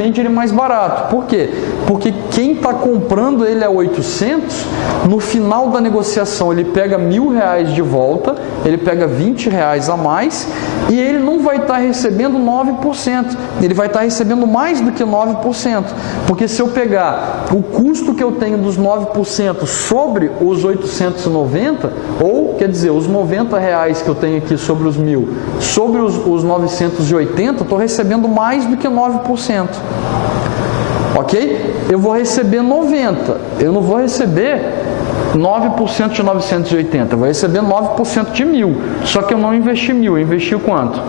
vende ele mais barato. Por quê? Porque quem está comprando ele a 800, no final da negociação ele pega R$1.000 de volta, ele pega R$20 a mais e ele não vai estar recebendo 9%, ele vai estar recebendo mais do que 9%, porque se eu pegar o custo que eu tenho dos 9% sobre os 890, ou quer dizer, os R$90 que eu tenho aqui sobre os 1.000, sobre os 980, eu estou recebendo mais do que 9%. Ok? Eu vou receber 90, eu não vou receber 9% de 980, eu vou receber 9% de 1.000, só que eu não investi 1.000, eu investi quanto?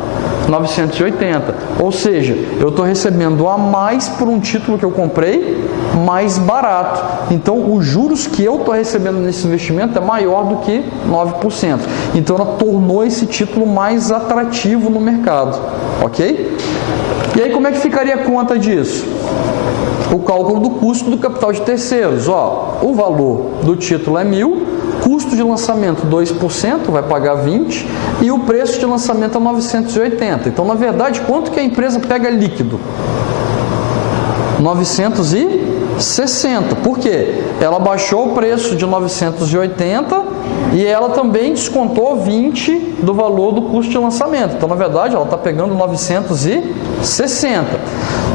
980, ou seja, eu estou recebendo a mais por um título que eu comprei mais barato. Então, os juros que eu estou recebendo nesse investimento é maior do que 9%. Então, ela tornou esse título mais atrativo no mercado, ok? E aí, como é que ficaria a conta disso? O cálculo do custo do capital de terceiros. Ó, o valor do título é 1.000, custo de lançamento 2%, vai pagar 20, e o preço de lançamento é 980. Então, na verdade, quanto que a empresa pega líquido? 960. Por quê? Ela baixou o preço de 980 e ela também descontou 20 do valor do custo de lançamento. Então, na verdade, ela está pegando 960.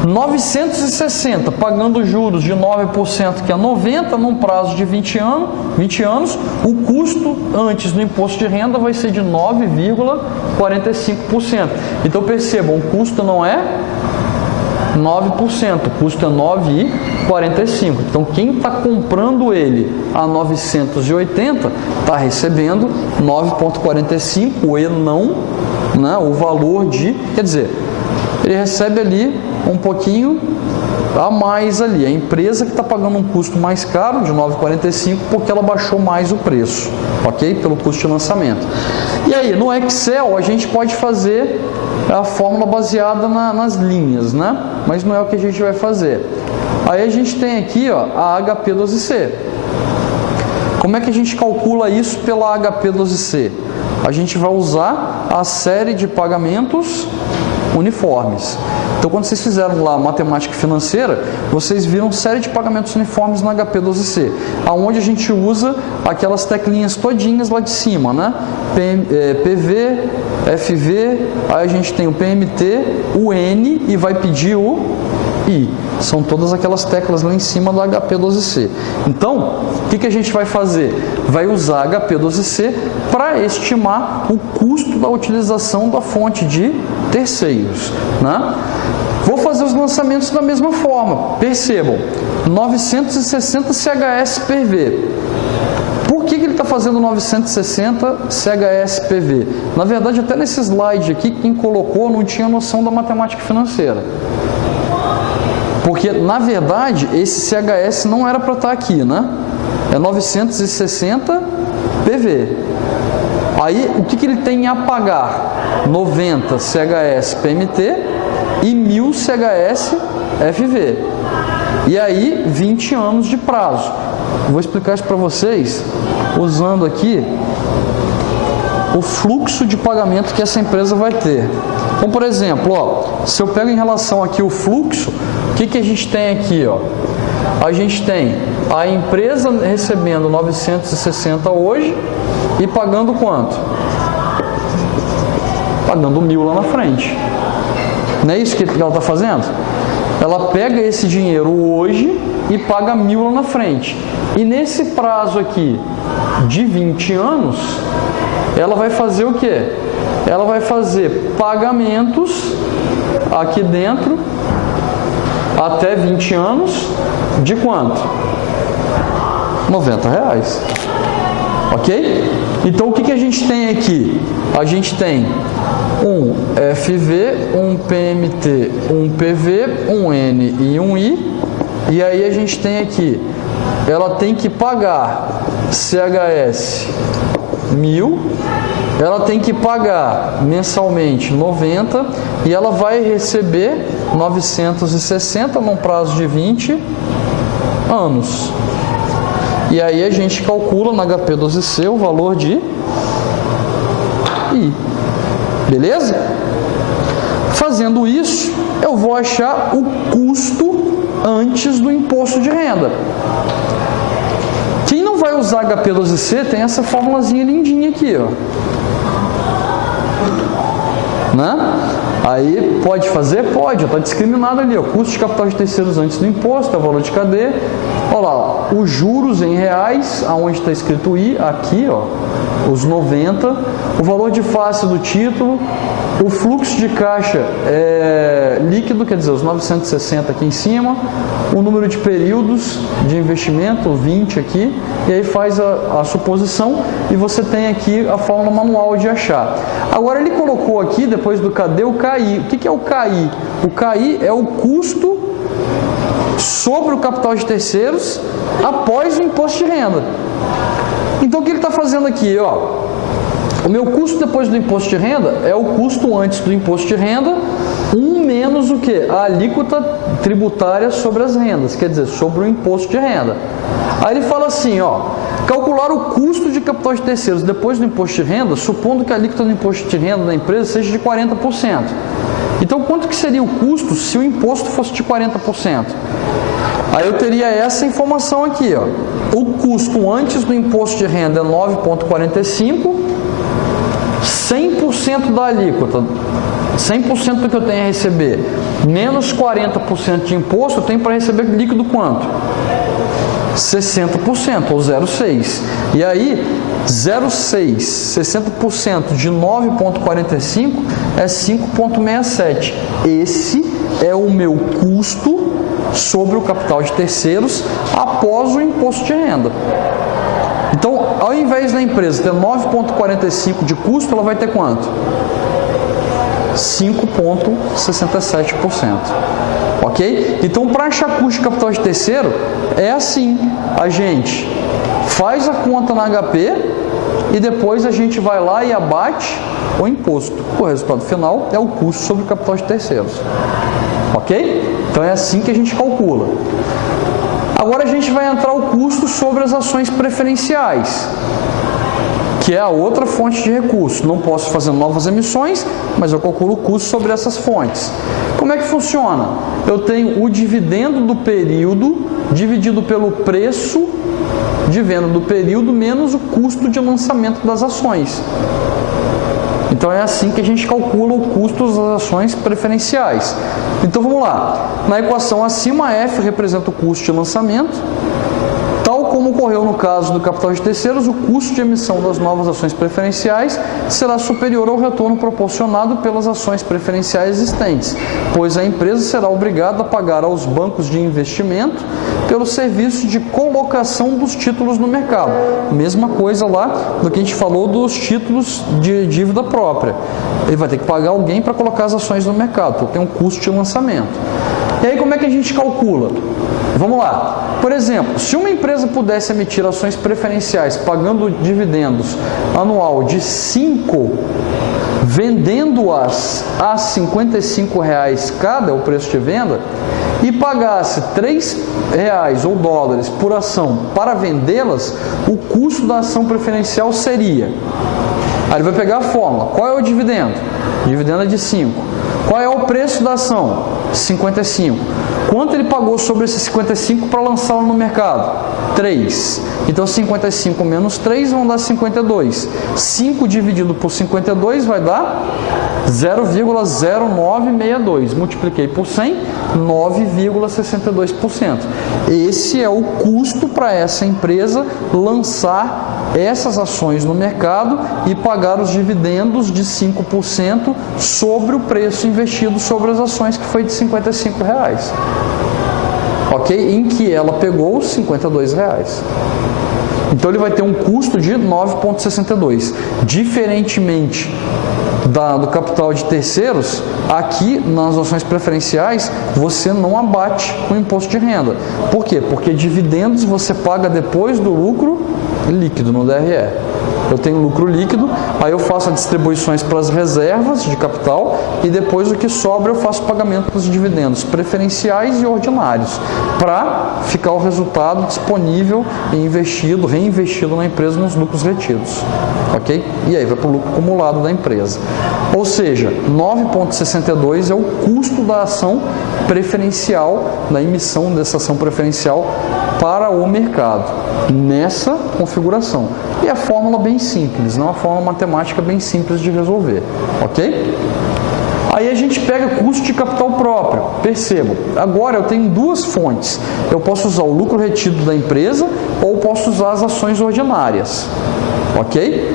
960, pagando juros de 9%, que é 90, num prazo de 20 anos, o custo antes do imposto de renda vai ser de 9,45%. Então, percebam, o custo não é 9%, o custo é 9,45%. Então, quem está comprando ele a 980 está recebendo 9,45% e não, né, o valor de... Quer dizer, ele recebe ali um pouquinho a mais ali. A empresa que está pagando um custo mais caro, de 9,45, porque ela baixou mais o preço, ok? Pelo custo de lançamento. E aí, no Excel, a gente pode fazer a fórmula baseada nas linhas, né? Mas não é o que a gente vai fazer. Aí a gente tem aqui, ó, a HP12C. Como é que a gente calcula isso pela HP12C? A gente vai usar a série de pagamentos uniformes. Então, quando vocês fizeram lá matemática financeira, vocês viram série de pagamentos uniformes na HP12C, aonde a gente usa aquelas teclinhas todinhas lá de cima, né? PV, FV, aí a gente tem o PMT, o N e vai pedir o I. São todas aquelas teclas lá em cima do HP12C. Então, o que a gente vai fazer? Vai usar a HP12C para estimar o custo da utilização da fonte de terceiros, né? Vou fazer os lançamentos da mesma forma. Percebam, 960 CHS PV. Por que ele está fazendo 960 CHS PV? Na verdade, até nesse slide aqui, quem colocou não tinha noção da matemática financeira. Porque, na verdade, esse CHS não era para estar aqui, né? É 960 PV. Aí, o que ele tem a pagar? 90 CHS PMT e 1.000 CHS FV. E aí, 20 anos de prazo. Vou explicar isso para vocês usando aqui o fluxo de pagamento que essa empresa vai ter. Então, por exemplo, ó, se eu pego em relação aqui o fluxo, o que a gente tem aqui? Ó? A gente tem a empresa recebendo 960 hoje e pagando quanto? Pagando 1.000 lá na frente. Não é isso que ela está fazendo? Ela pega esse dinheiro hoje e paga 1.000 lá na frente. E nesse prazo aqui de 20 anos, ela vai fazer o quê? Ela vai fazer pagamentos aqui dentro até 20 anos de quanto? R$90. Ok? Então, o que a gente tem aqui? A gente tem um FV, um PMT, um PV, um N e um I. E aí a gente tem aqui, ela tem que pagar CHS 1.000, ela tem que pagar mensalmente 90 e ela vai receber 960 num prazo de 20 anos. E aí a gente calcula na HP12C o valor de I. Beleza? Fazendo isso, eu vou achar o custo antes do imposto de renda. Quem não vai usar HP12C tem essa formulazinha lindinha aqui, ó. Né? Aí pode fazer? Pode, está discriminado ali, ó, custo de capital de terceiros antes do imposto, é o valor de cadê. Olha lá, os juros em reais, aonde está escrito I, aqui, ó, os 90, o valor de face do título, o fluxo de caixa líquido, quer dizer, os 960 aqui em cima, o número de períodos de investimento, 20 aqui, e aí faz a suposição e você tem aqui a fórmula manual de achar. Agora ele colocou aqui, depois do cadê, o CAI. O que é o CAI? O CAI é o custo sobre o capital de terceiros após o imposto de renda. Então o que ele está fazendo aqui? Ó, o meu custo depois do imposto de renda é o custo antes do imposto de renda, menos o que? A alíquota tributária sobre as rendas, quer dizer, sobre o imposto de renda. Aí ele fala assim, ó, calcular o custo de capital de terceiros depois do imposto de renda, supondo que a alíquota do imposto de renda da empresa seja de 40%. Então, quanto que seria o custo se o imposto fosse de 40%? Aí eu teria essa informação aqui, ó. O custo antes do imposto de renda é 9,45, 100% da alíquota, 100% do que eu tenho a receber, menos 40% de imposto, eu tenho para receber líquido quanto? 60%, ou 0,6. E aí, 0,6, 60% de 9,45 é 5,67. Esse é o meu custo sobre o capital de terceiros após o imposto de renda. Então, ao invés da empresa ter 9,45 de custo, ela vai ter quanto? 5,67%. Ok? Então, para achar custo de capital de terceiro, é assim. A gente faz a conta na HP e depois a gente vai lá e abate o imposto. O resultado final é o custo sobre o capital de terceiros. Ok? Então, é assim que a gente calcula. Agora a gente vai entrar o custo sobre as ações preferenciais, que é a outra fonte de recurso. Não posso fazer novas emissões, mas eu calculo o custo sobre essas fontes. Como é que funciona? Eu tenho o dividendo do período dividido pelo preço de venda do período menos o custo de lançamento das ações. Então é assim que a gente calcula o custo das ações preferenciais. Então vamos lá. Na equação acima, F representa o custo de lançamento. Tal como ocorreu no caso do capital de terceiros, o custo de emissão das novas ações preferenciais será superior ao retorno proporcionado pelas ações preferenciais existentes, pois a empresa será obrigada a pagar aos bancos de investimento pelo serviço de colocação dos títulos no mercado. Mesma coisa lá do que a gente falou dos títulos de dívida própria. Ele vai ter que pagar alguém para colocar as ações no mercado, porque tem um custo de lançamento. E aí como é que a gente calcula? Vamos lá. Por exemplo, se uma empresa pudesse emitir ações preferenciais pagando dividendos anual de 5, vendendo-as a R$ 55 cada, é o preço de venda, e pagasse R$3 ou dólares por ação para vendê-las, o custo da ação preferencial seria... Aí ele vai pegar a fórmula. Qual é o dividendo? O dividendo é de 5. Qual é o preço da ação? 55. Quanto ele pagou sobre esses 55 para lançá-lo no mercado? 3. Então 55 menos 3 vão dar 52. 5 dividido por 52 vai dar 0,0962. Multipliquei por 100, 9,62%. Esse é o custo para essa empresa lançar essas ações no mercado e pagar os dividendos de 5% sobre o preço investido sobre as ações, que foi de R$ 55. Ok? Em que ela pegou R$ 52. Então ele vai ter um custo de 9,62. Diferentemente do capital de terceiros, aqui nas ações preferenciais você não abate o imposto de renda. Por quê? Porque dividendos você paga depois do lucro líquido no DRE. Eu tenho lucro líquido, aí eu faço as distribuições para as reservas de capital e depois o que sobra eu faço pagamento dos dividendos preferenciais e ordinários, para ficar o resultado disponível e investido, reinvestido na empresa nos lucros retidos. Ok? E aí vai para o lucro acumulado da empresa. Ou seja, 9,62 é o custo da ação preferencial, da emissão dessa ação preferencial para o mercado, nessa configuração. E a fórmula bem simples, não? A fórmula matemática bem simples de resolver. Ok? Aí a gente pega custo de capital próprio. Percebam, agora eu tenho duas fontes. Eu posso usar o lucro retido da empresa ou posso usar as ações ordinárias. Ok?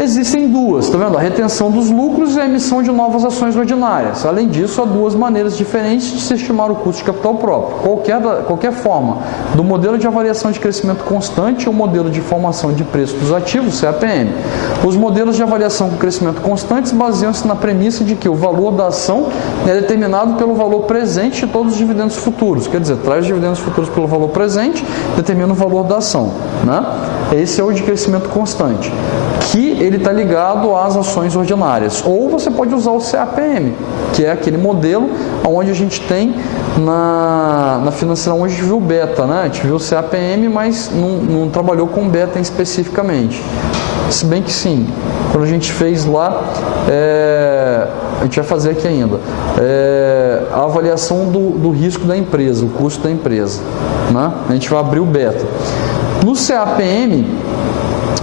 Existem duas, tá vendo? A retenção dos lucros e a emissão de novas ações ordinárias. Além disso, há duas maneiras diferentes de se estimar o custo de capital próprio. Qualquer forma, do modelo de avaliação de crescimento constante ou modelo de formação de preço dos ativos, CAPM. Os modelos de avaliação com crescimento constante baseiam-se na premissa de que o valor da ação é determinado pelo valor presente de todos os dividendos futuros. Quer dizer, traz os dividendos futuros pelo valor presente, determina o valor da ação, né? Esse é o de crescimento constante, que ele está ligado às ações ordinárias. Ou você pode usar o CAPM, que é aquele modelo onde a gente tem na financeira, onde a gente viu o beta, né? A gente viu o CAPM, mas não trabalhou com beta especificamente. Se bem que sim, quando a gente fez lá, a gente vai fazer aqui ainda, a avaliação do risco da empresa, o custo da empresa, né? A gente vai abrir o beta. No CAPM,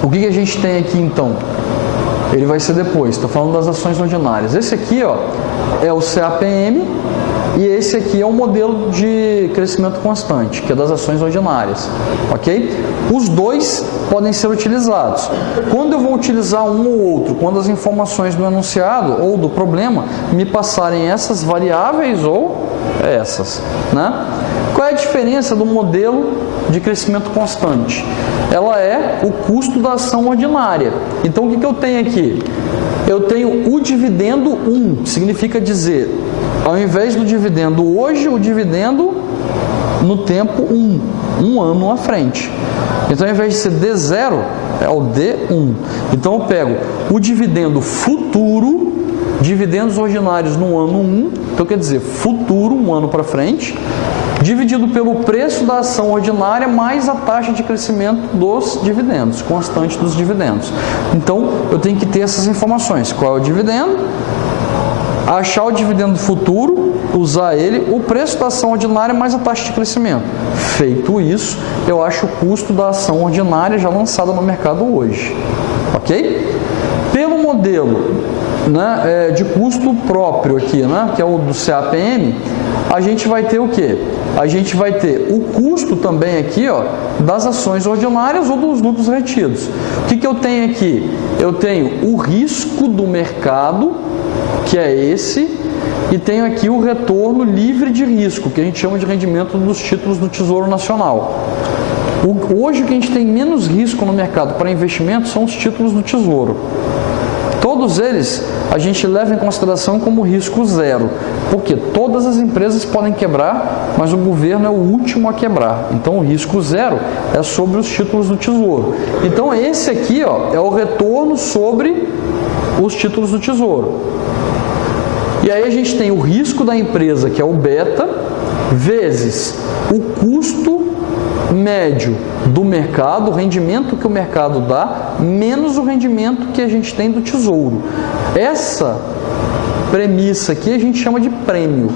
o que a gente tem aqui então? Ele vai ser depois, estou falando das ações ordinárias. Esse aqui, ó, é o CAPM e esse aqui é o modelo de crescimento constante, que é das ações ordinárias, ok? Os dois podem ser utilizados. Quando eu vou utilizar um ou outro, quando as informações do enunciado ou do problema me passarem essas variáveis ou essas, né? Qual é a diferença do modelo de crescimento constante? Ela é o custo da ação ordinária. Então, o que eu tenho aqui? Eu tenho o dividendo 1, significa dizer, ao invés do dividendo hoje, o dividendo no tempo 1 ano à frente. Então, ao invés de ser D0, é o D1. Então, eu pego o dividendo futuro, dividendos ordinários no ano 1, então quer dizer, futuro, um ano para frente, dividido pelo preço da ação ordinária mais a taxa de crescimento dos dividendos, constante dos dividendos. Então, eu tenho que ter essas informações. Qual é o dividendo? Achar o dividendo futuro, usar ele, o preço da ação ordinária mais a taxa de crescimento. Feito isso, eu acho o custo da ação ordinária já lançada no mercado hoje. Ok? Pelo modelo, né, de custo próprio aqui, né, que é o do CAPM, a gente vai ter o quê? A gente vai ter o custo também aqui, ó, das ações ordinárias ou dos lucros retidos. O que eu tenho aqui? Eu tenho o risco do mercado, que é esse, e tenho aqui o retorno livre de risco, que a gente chama de rendimento dos títulos do Tesouro Nacional. Hoje o que a gente tem menos risco no mercado para investimento são os títulos do Tesouro. Todos eles a gente leva em consideração como risco zero, porque todas as empresas podem quebrar, mas o governo é o último a quebrar. Então o risco zero é sobre os títulos do Tesouro. Então esse aqui, ó, é o retorno sobre os títulos do Tesouro. E aí a gente tem o risco da empresa, que é o beta, vezes o custo médio do mercado, o rendimento que o mercado dá, menos o rendimento que a gente tem do tesouro. Essa premissa aqui a gente chama de prêmio.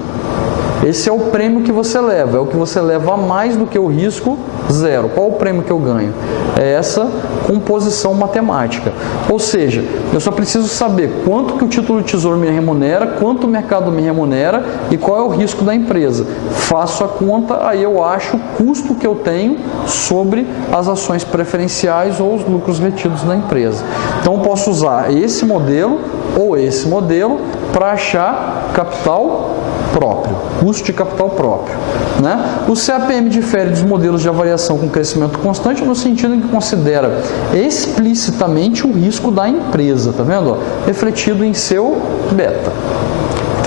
Esse é o prêmio que você leva, é o que você leva a mais do que o risco zero. Qual o prêmio que eu ganho? É essa composição matemática. Ou seja, eu só preciso saber quanto que o título do Tesouro me remunera, quanto o mercado me remunera e qual é o risco da empresa. Faço a conta, aí eu acho o custo que eu tenho sobre as ações preferenciais ou os lucros retidos da empresa. Então eu posso usar esse modelo ou esse modelo para achar capital próprio, custo de capital próprio, né? O CAPM difere dos modelos de avaliação com crescimento constante no sentido em que considera explicitamente o risco da empresa, tá vendo? Refletido em seu beta.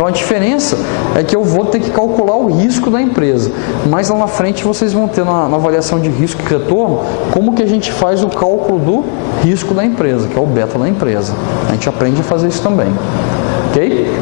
Então a diferença é que eu vou ter que calcular o risco da empresa. Mas lá na frente vocês vão ter na avaliação de risco e retorno como que a gente faz o cálculo do risco da empresa, que é o beta da empresa. A gente aprende a fazer isso também. Ok?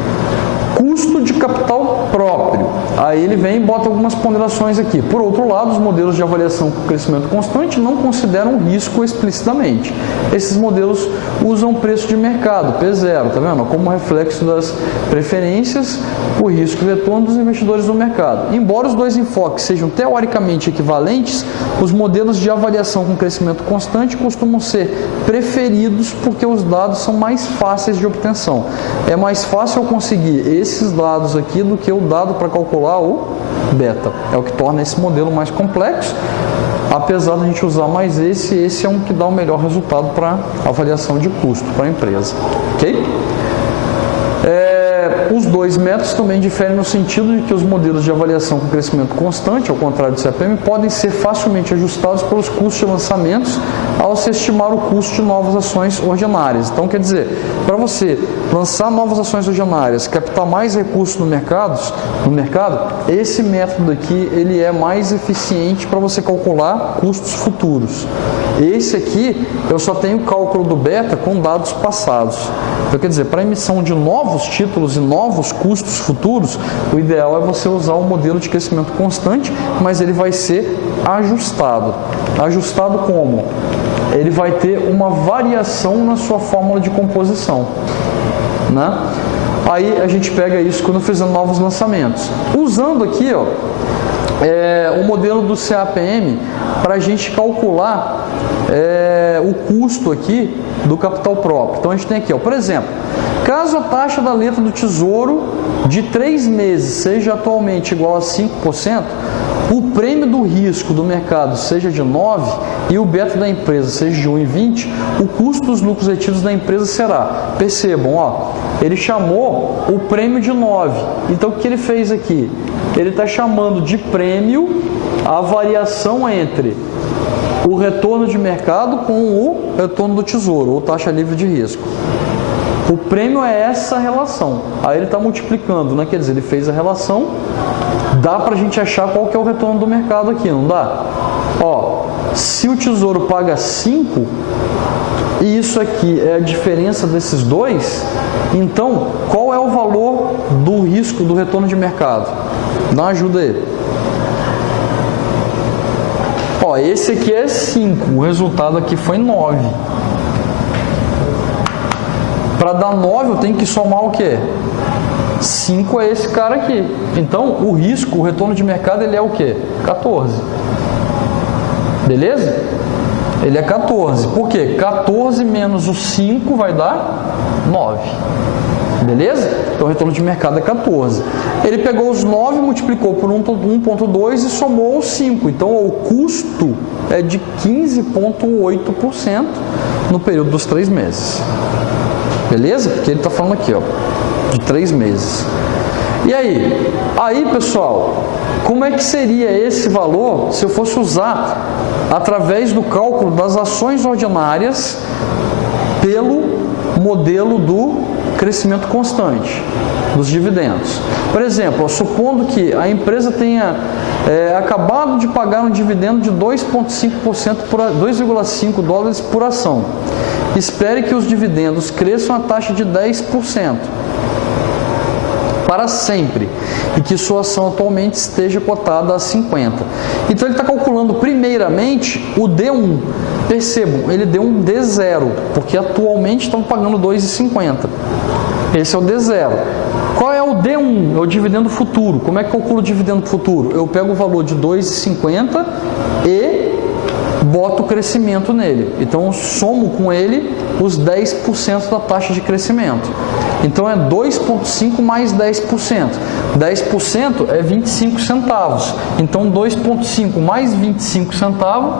Custo de capital próprio. Aí ele vem e bota algumas ponderações aqui. Por outro lado, os modelos de avaliação com crescimento constante não consideram risco explicitamente. Esses modelos usam preço de mercado, P0, tá vendo? Como reflexo das preferências, o risco e retorno dos investidores no mercado. Embora os dois enfoques sejam teoricamente equivalentes, os modelos de avaliação com crescimento constante costumam ser preferidos porque os dados são mais fáceis de obtenção. É mais fácil eu conseguir esses dados aqui do que o dado para calcular o beta. É o que torna esse modelo mais complexo. Apesar de a gente usar mais esse é um que dá o melhor resultado para avaliação de custo para a empresa. Ok? Os dois métodos também diferem no sentido de que os modelos de avaliação com crescimento constante, ao contrário do CAPM, podem ser facilmente ajustados pelos custos de lançamentos ao se estimar o custo de novas ações ordinárias. Então, quer dizer, para você lançar novas ações ordinárias, captar mais recursos no mercado, esse método aqui ele é mais eficiente para você calcular custos futuros. Esse aqui, eu só tenho cálculo do beta com dados passados. Então, quer dizer, para emissão de novos títulos e novos custos futuros, o ideal é você usar o modelo de crescimento constante, mas ele vai ser ajustado. Ajustado como? Ele vai ter uma variação na sua fórmula de composição, né? Aí a gente pega isso quando fizer novos lançamentos. Usando aqui, ó, o modelo do CAPM para a gente calcular o custo aqui do capital próprio. Então a gente tem aqui, ó, por exemplo, caso a taxa da letra do Tesouro de 3 meses seja atualmente igual a 5%, o prêmio do risco do mercado seja de 9% e o beta da empresa seja de 1,20%, o custo dos lucros retidos da empresa será, percebam, ó, ele chamou o prêmio de 9%. Então o que ele fez aqui? Ele está chamando de prêmio a variação entre o retorno de mercado com o retorno do Tesouro, ou taxa livre de risco. O prêmio é essa relação. Aí ele está multiplicando, né? Quer dizer, ele fez a relação. Dá para a gente achar qual que é o retorno do mercado aqui, não dá? Ó, se o Tesouro paga 5, e isso aqui é a diferença desses dois, então qual é o valor do risco do retorno de mercado? Dá uma ajuda aí. Ó, esse aqui é 5, o resultado aqui foi 9. Para dar 9 eu tenho que somar o quê? 5 é esse cara aqui. Então o risco, o retorno de mercado, ele é o quê? 14. Beleza? Ele é 14. Por quê? 14 menos o 5 vai dar 9. Beleza? Então o retorno de mercado é 14. Ele pegou os 9, multiplicou por 1,2 e somou os 5. Então o custo é de 15,8% no período dos 3 meses. Beleza? Porque ele está falando aqui, ó, de 3 meses. E aí? Aí, pessoal, como é que seria esse valor se eu fosse usar através do cálculo das ações ordinárias pelo modelo do crescimento constante dos dividendos? Por exemplo, supondo que a empresa tenha acabado de pagar um dividendo de 2,5% por 2,5 dólares por ação. Espere que os dividendos cresçam a taxa de 10% para sempre e que sua ação atualmente esteja cotada a 50. Então ele está calculando primeiramente o D1. Percebam, ele deu um D0, porque atualmente estão pagando 2,50. Esse é o D0. Qual é o D1? É o dividendo futuro. Como é que calculo o dividendo futuro? Eu pego o valor de 2,50 e boto o crescimento nele. Então eu somo com ele os 10% da taxa de crescimento. Então é 2,5 mais 10%. 10% é 25 centavos. Então 2,5 mais 25 centavos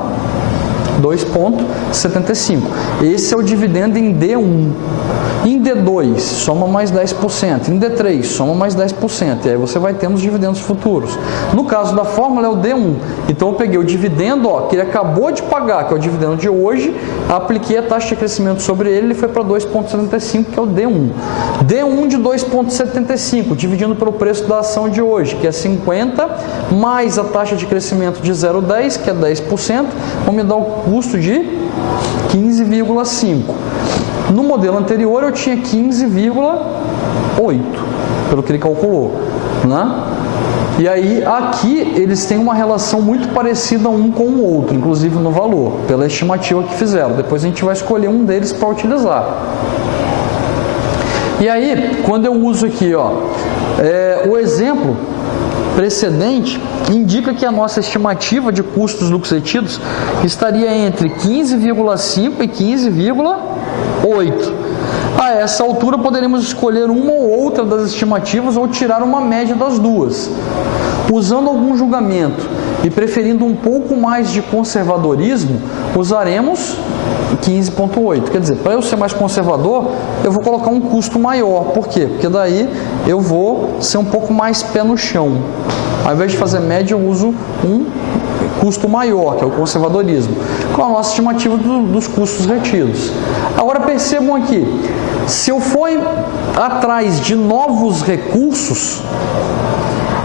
2,75. Esse é o dividendo em D1. Em D2, soma mais 10%. Em D3, soma mais 10%. E aí você vai ter os dividendos futuros. No caso da fórmula, é o D1. Então, eu peguei o dividendo, que ele acabou de pagar, que é o dividendo de hoje, apliquei a taxa de crescimento sobre ele, ele foi para 2,75, que é o D1. D1 de 2,75, dividindo pelo preço da ação de hoje, que é 50, mais a taxa de crescimento de 0,10, que é 10%, vão me dar o custo de 15,5. No modelo anterior eu tinha 15,8, pelo que ele calculou, né? E aí aqui eles têm uma relação muito parecida um com o outro, inclusive no valor, pela estimativa que fizeram. Depois a gente vai escolher um deles para utilizar. E aí, quando eu uso aqui, o exemplo precedente indica que a nossa estimativa de custos lucros retidos estaria entre 15,5 e 15,8. A essa altura poderemos escolher uma ou outra das estimativas ou tirar uma média das duas. Usando algum julgamento e preferindo um pouco mais de conservadorismo, usaremos 15,8. Quer dizer, para eu ser mais conservador, eu vou colocar um custo maior. Por quê? Porque daí eu vou ser um pouco mais pé no chão. Ao invés de fazer média, eu uso um custo maior, que é o conservadorismo, com a nossa estimativa dos custos retidos. Agora percebam aqui, se eu for atrás de novos recursos,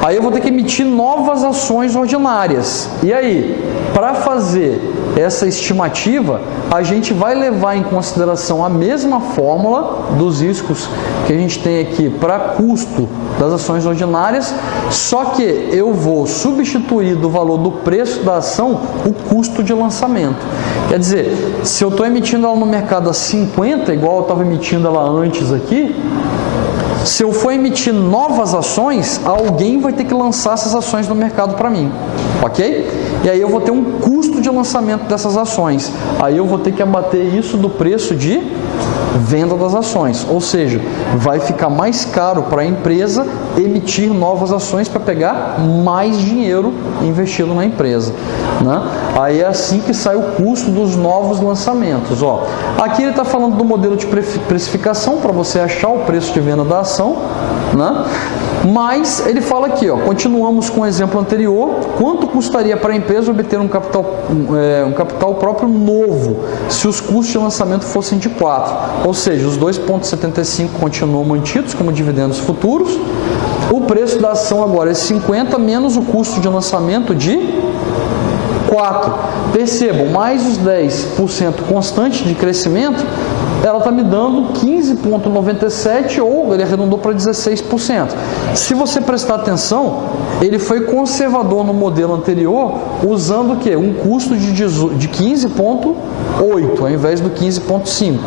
aí eu vou ter que emitir novas ações ordinárias. E aí, para fazer essa estimativa, a gente vai levar em consideração a mesma fórmula dos riscos que a gente tem aqui para custo das ações ordinárias, só que eu vou substituir do valor do preço da ação o custo de lançamento. Quer dizer, se eu estou emitindo ela no mercado a 50, igual eu estava emitindo ela antes aqui, se eu for emitir novas ações, alguém vai ter que lançar essas ações no mercado para mim, ok? E aí eu vou ter um custo de lançamento dessas ações. Aí eu vou ter que abater isso do preço de venda das ações. Ou seja, vai ficar mais caro para a empresa emitir novas ações para pegar mais dinheiro investido na empresa, né? Aí é assim que sai o custo dos novos lançamentos. Aqui ele está falando do modelo de precificação para você achar o preço de venda da ação, né? Mas ele fala aqui, continuamos com o exemplo anterior, quanto custaria para a empresa obter um capital próprio novo, se os custos de lançamento fossem de 4, ou seja, os 2,75 continuam mantidos como dividendos futuros, o preço da ação agora é 50 menos o custo de lançamento de 4. Percebam, mais os 10% constante de crescimento, ela está me dando 15,97 ou ele arredondou para 16%. Se você prestar atenção, ele foi conservador no modelo anterior, usando o quê? Um custo de 15,8 ao invés do 15,5.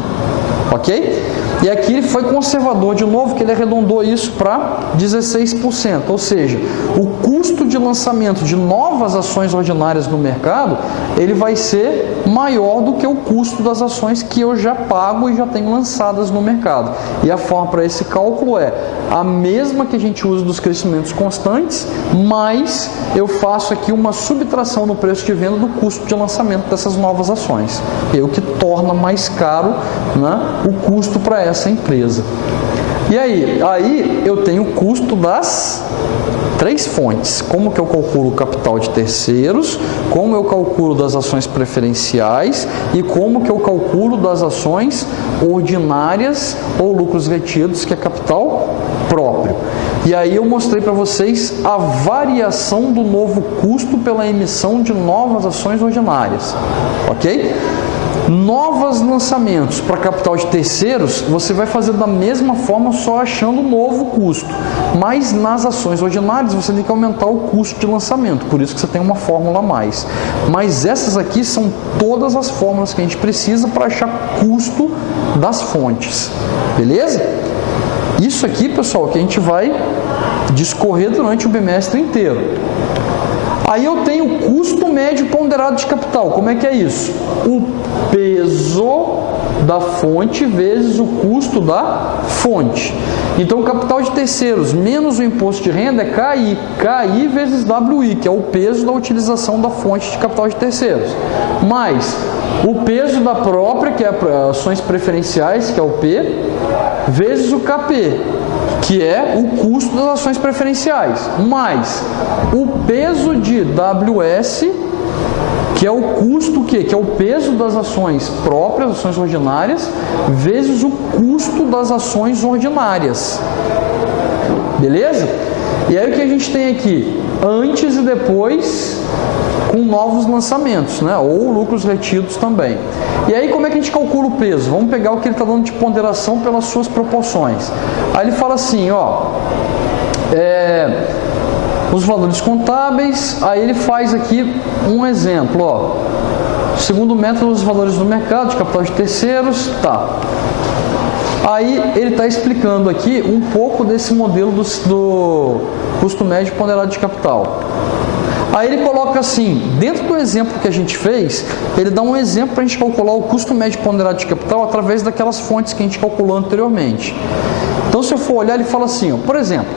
Ok? E aqui ele foi conservador de novo, que ele arredondou isso para 16%. Ou seja, o custo de lançamento de novas ações ordinárias no mercado, ele vai ser maior do que o custo das ações que eu já pago e já tenho lançadas no mercado. E a forma para esse cálculo é a mesma que a gente usa dos crescimentos constantes, mas eu faço aqui uma subtração no preço de venda do custo de lançamento dessas novas ações. É o que torna mais caro, né, o custo para essa empresa. E aí eu tenho o custo das 3 fontes. Como que eu calculo o capital de terceiros, como eu calculo das ações preferenciais e como que eu calculo das ações ordinárias ou lucros retidos, que é capital próprio. E aí eu mostrei para vocês a variação do novo custo pela emissão de novas ações ordinárias, ok? Novos lançamentos para capital de terceiros, você vai fazer da mesma forma, só achando um novo custo. Mas nas ações ordinárias, você tem que aumentar o custo de lançamento, por isso que você tem uma fórmula a mais. Mas essas aqui são todas as fórmulas que a gente precisa para achar custo das fontes. Beleza? Isso aqui, pessoal, que a gente vai discorrer durante o bimestre inteiro. Aí eu tenho o custo médio ponderado de capital. Como é que é isso? O peso da fonte vezes o custo da fonte. Então, o capital de terceiros menos o imposto de renda é KI. KI vezes WI, que é o peso da utilização da fonte de capital de terceiros. Mais o peso da própria, que é ações preferenciais, que é o P, vezes o KP, que é o custo das ações preferenciais, mais o peso de WS, que é o custo que é o peso das ações próprias, ações ordinárias, vezes o custo das ações ordinárias. Beleza? E aí o que a gente tem aqui? Antes e depois, com novos lançamentos, né? Ou lucros retidos também. E aí como é que a gente calcula o peso? Vamos pegar o que ele está dando de ponderação pelas suas proporções. Aí ele fala assim, ó, os valores contábeis, aí ele faz aqui um exemplo, ó. Segundo método, os valores do mercado, de capital de terceiros, tá. Aí ele está explicando aqui um pouco desse modelo do custo médio ponderado de capital. Aí ele coloca assim, dentro do exemplo que a gente fez, ele dá um exemplo para a gente calcular o custo médio ponderado de capital através daquelas fontes que a gente calculou anteriormente. Então, se eu for olhar, ele fala assim, ó, por exemplo,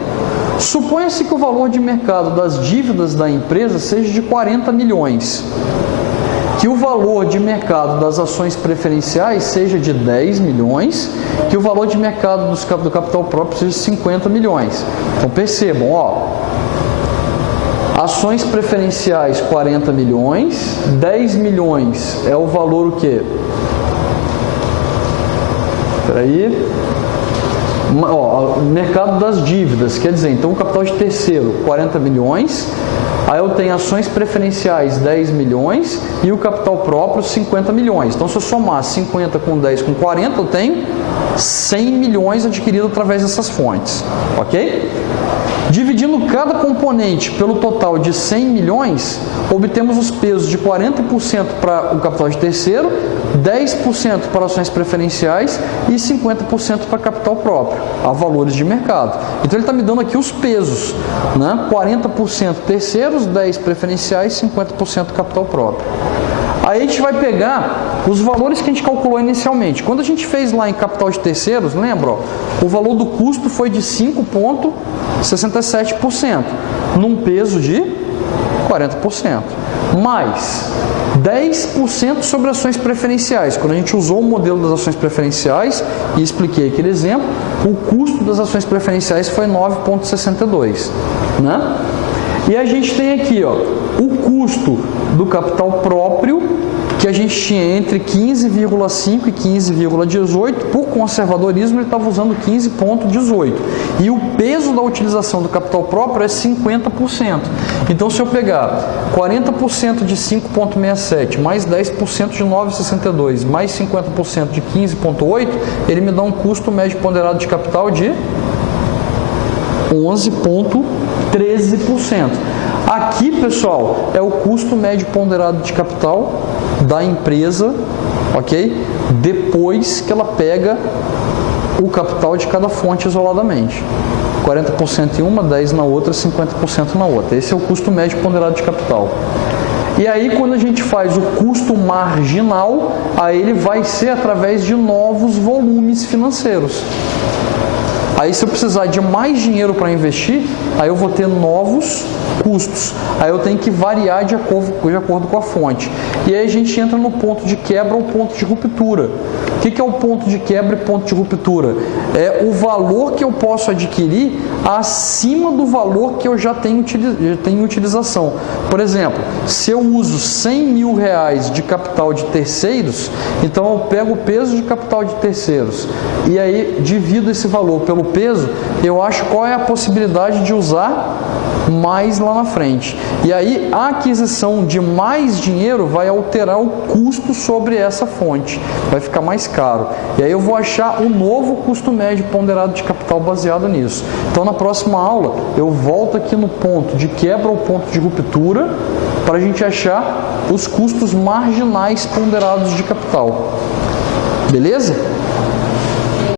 suponha-se que o valor de mercado das dívidas da empresa seja de 40 milhões. Que o valor de mercado das ações preferenciais seja de 10 milhões, que o valor de mercado do capital próprio seja de 50 milhões. Então percebam, ó, ações preferenciais 40 milhões, 10 milhões é o valor o quê? Espera aí. Ó, mercado das dívidas, quer dizer, então o capital de terceiro 40 milhões, aí eu tenho ações preferenciais 10 milhões e o capital próprio 50 milhões. Então se eu somar 50 com 10 com 40, eu tenho 100 milhões adquirido através dessas fontes, ok? Dividindo cada componente pelo total de 100 milhões, obtemos os pesos de 40% para o capital de terceiro, 10% para ações preferenciais e 50% para capital próprio, a valores de mercado. Então ele está me dando aqui os pesos, né? 40% terceiros, 10% preferenciais, 50% capital próprio. Aí a gente vai pegar os valores que a gente calculou inicialmente. Quando a gente fez lá em capital de terceiros, lembra? Ó, o valor do custo foi de 5,67%, num peso de 40%. Mais 10% sobre ações preferenciais. Quando a gente usou o modelo das ações preferenciais e expliquei aquele exemplo, o custo das ações preferenciais foi 9,62%, né? E a gente tem aqui, ó, o custo do capital próprio, que a gente tinha entre 15,5 e 15,18, por conservadorismo ele estava usando 15,18. E o peso da utilização do capital próprio é 50%. Então se eu pegar 40% de 5,67, mais 10% de 9,62, mais 50% de 15,8, ele me dá um custo médio ponderado de capital de 11,13%. Aqui, pessoal, é o custo médio ponderado de capital da empresa, ok? Depois que ela pega o capital de cada fonte isoladamente. 40% em uma, 10% na outra, 50% na outra. Esse é o custo médio ponderado de capital. E aí, quando a gente faz o custo marginal, aí ele vai ser através de novos volumes financeiros. Aí, se eu precisar de mais dinheiro para investir, aí eu vou ter novos custos. Aí eu tenho que variar de acordo com a fonte. E aí a gente entra no ponto de quebra ou ponto de ruptura. O que é o ponto de quebra e ponto de ruptura? É o valor que eu posso adquirir acima do valor que eu já tenho utilização. Por exemplo, se eu uso 100 mil reais de capital de terceiros, então eu pego o peso de capital de terceiros e aí divido esse valor pelo peso, eu acho qual é a possibilidade de usar mais lá na frente. E aí a aquisição de mais dinheiro vai alterar o custo sobre essa fonte, vai ficar mais caro. E aí eu vou achar o novo custo médio ponderado de capital baseado nisso. Então na próxima aula eu volto aqui no ponto de quebra ou ponto de ruptura para a gente achar os custos marginais ponderados de capital. Beleza?